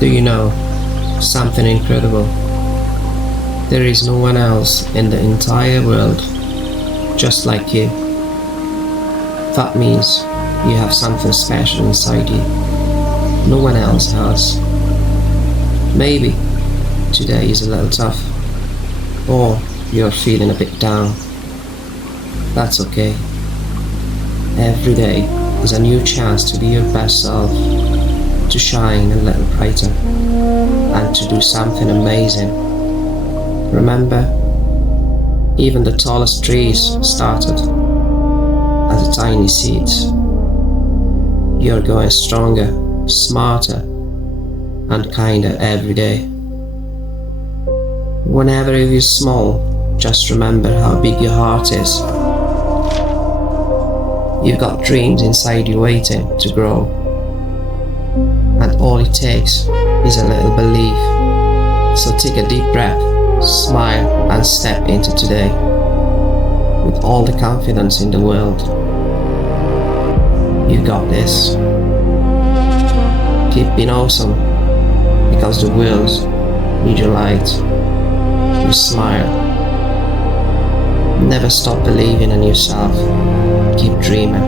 Do you know something incredible? There is no one else in the entire world just like you. That means you have something special inside you. No one else has. Maybe today is a little tough, or you're feeling a bit down. That's okay. Every day is a new chance to be your best self, to shine a little brighter, and to do something amazing. Remember, even the tallest trees started as a tiny seeds. You're going stronger, smarter, and kinder every day. Whenever you feel small, just remember how big your heart is. You've got dreams inside you waiting to grow. And all it takes is a little belief. So take a deep breath, smile, and step into today with all the confidence in the world. You got this. Keep being awesome, because the world needs your light. You smile. Never stop believing in yourself. Keep dreaming.